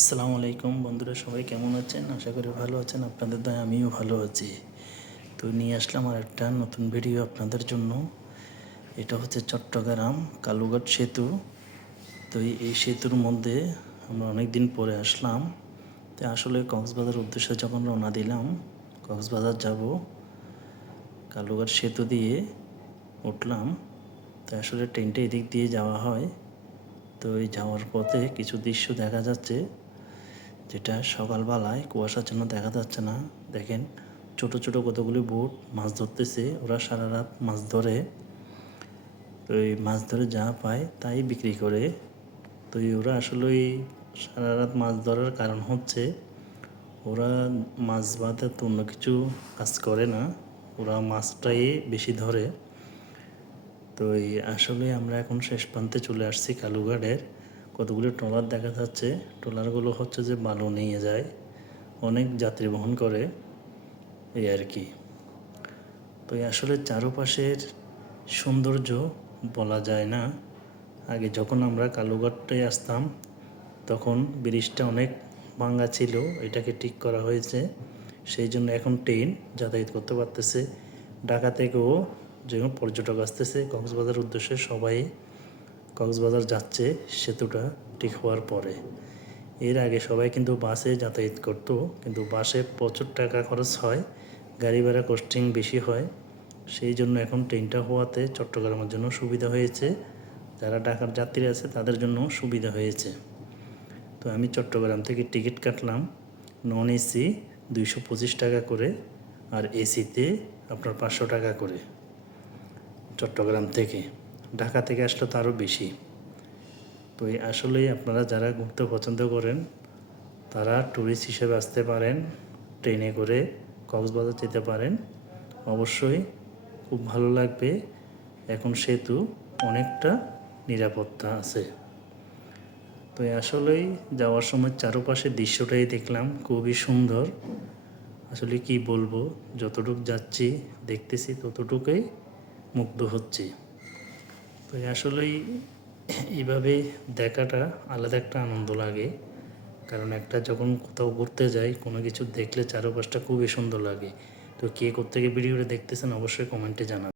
আসসালামু আলাইকুম বন্ধুরা, সবাই কেমন আছেন? আশা করি ভালো আছেন। আপনাদের দয়ায় আমিও ভালো আছি। তো নিয়ে আসলাম আর একটা নতুন ভিডিও আপনাদের জন্য। এটা হচ্ছে চট্টগ্রাম কালুঘাট সেতু। তো এই সেতুর মধ্যে আমরা অনেক দিন পরে আসলাম। তো আসলে কক্সবাজার উদ্দেশ্যে যখন রওনা দিলাম, কক্সবাজার যাব, কালুঘাট সেতু দিয়ে উঠলাম। তো আসলে ট্রেনটা এদিক দিয়ে যাওয়া হয়। তো এই যাওয়ার পথে কিছু দৃশ্য দেখা যাচ্ছে, যেটা সকালবেলায় কুয়াশার জন্য দেখা যাচ্ছে না। দেখেন, ছোট ছোট কতগুলি বোট মাছ ধরতেছে। ওরা সারা রাত মাছ ধরে। তো এই মাছ ধরে যা পায় তাই বিক্রি করে। তো ওরা আসলে সারা রাত মাছ ধরার কারণ হচ্ছে, ওরা মাছ বাদে তো অন্য কিছু কাজ করে না, ওরা মাছটাই বেশি ধরে। তো আসলে আমরা এখন শেষ প্রান্তে চলে আসছি কালুঘাটের। কতগুলো ট্রলার দেখা যাচ্ছে। ট্রলারগুলো হচ্ছে যে বালু নিয়ে যায়, অনেক যাত্রী বহন করে, এই আর কি। তো আসলে চারপাশের সৌন্দর্য বলা যায় না। আগে যখন আমরা কালুঘাটে আসতাম, তখন ব্রিজটা অনেক ভাঙা ছিল, এটাকে ঠিক করা হয়েছে। সেই জন্য এখন ট্রেন যাতায়াত করতে পারতেছে। ঢাকা থেকেও যেমন পর্যটক আসতেছে কক্সবাজার উদ্দেশ্যে, সবাই কক্সবাজার যাচ্ছে সেতুটা ঠিক হওয়ার পরে। এর আগে সবাই কিন্তু বাসে যাতায়াত করতো, কিন্তু বাসে প্রচুর টাকা খরচ হয়, গাড়ি ভাড়া কস্টিং বেশি হয়। সেই জন্য এখন ট্রেনটা হওয়াতে চট্টগ্রামের জন্য সুবিধা হয়েছে, যারা ঢাকার যাত্রী আছে তাদের জন্য সুবিধা হয়েছে। তো আমি চট্টগ্রাম থেকে টিকিট কাটলাম, নন এসি 225 টাকা করে, আর এসিতে আপনার 500 টাকা করে। চট্টগ্রাম থেকে, ঢাকা থেকে আসলে তো আরও বেশি। তো আসলেই আপনারা যারা ঘুরতে পছন্দ করেন তারা ট্যুরিস্ট হিসেবে আসতে পারেন, ট্রেনে করে কক্সবাজার যেতে পারেন। অবশ্যই খুব ভালো লাগবে। এখন সেতু অনেকটা নিরাপত্তা আছে। তো আসলেই যাওয়ার সময় চারপাশের দৃশ্যটাই দেখলাম, খুবই সুন্দর। আসলে কি বলবো, যতটুকু যাচ্ছি দেখতেছি ততটুকুই মুগ্ধ হচ্ছি। তো আসলেই এইভাবে দেখাটা আলাদা একটা আনন্দ লাগে। কারণ একটা যখন কোথাও ঘুরতে যাই, কোনো কিছু দেখলে চারপাশটা খুবই সুন্দর লাগে। তো কে কোত্থেকে ভিডিওটা দেখতেছেন অবশ্যই কমেন্টে জানাবেন।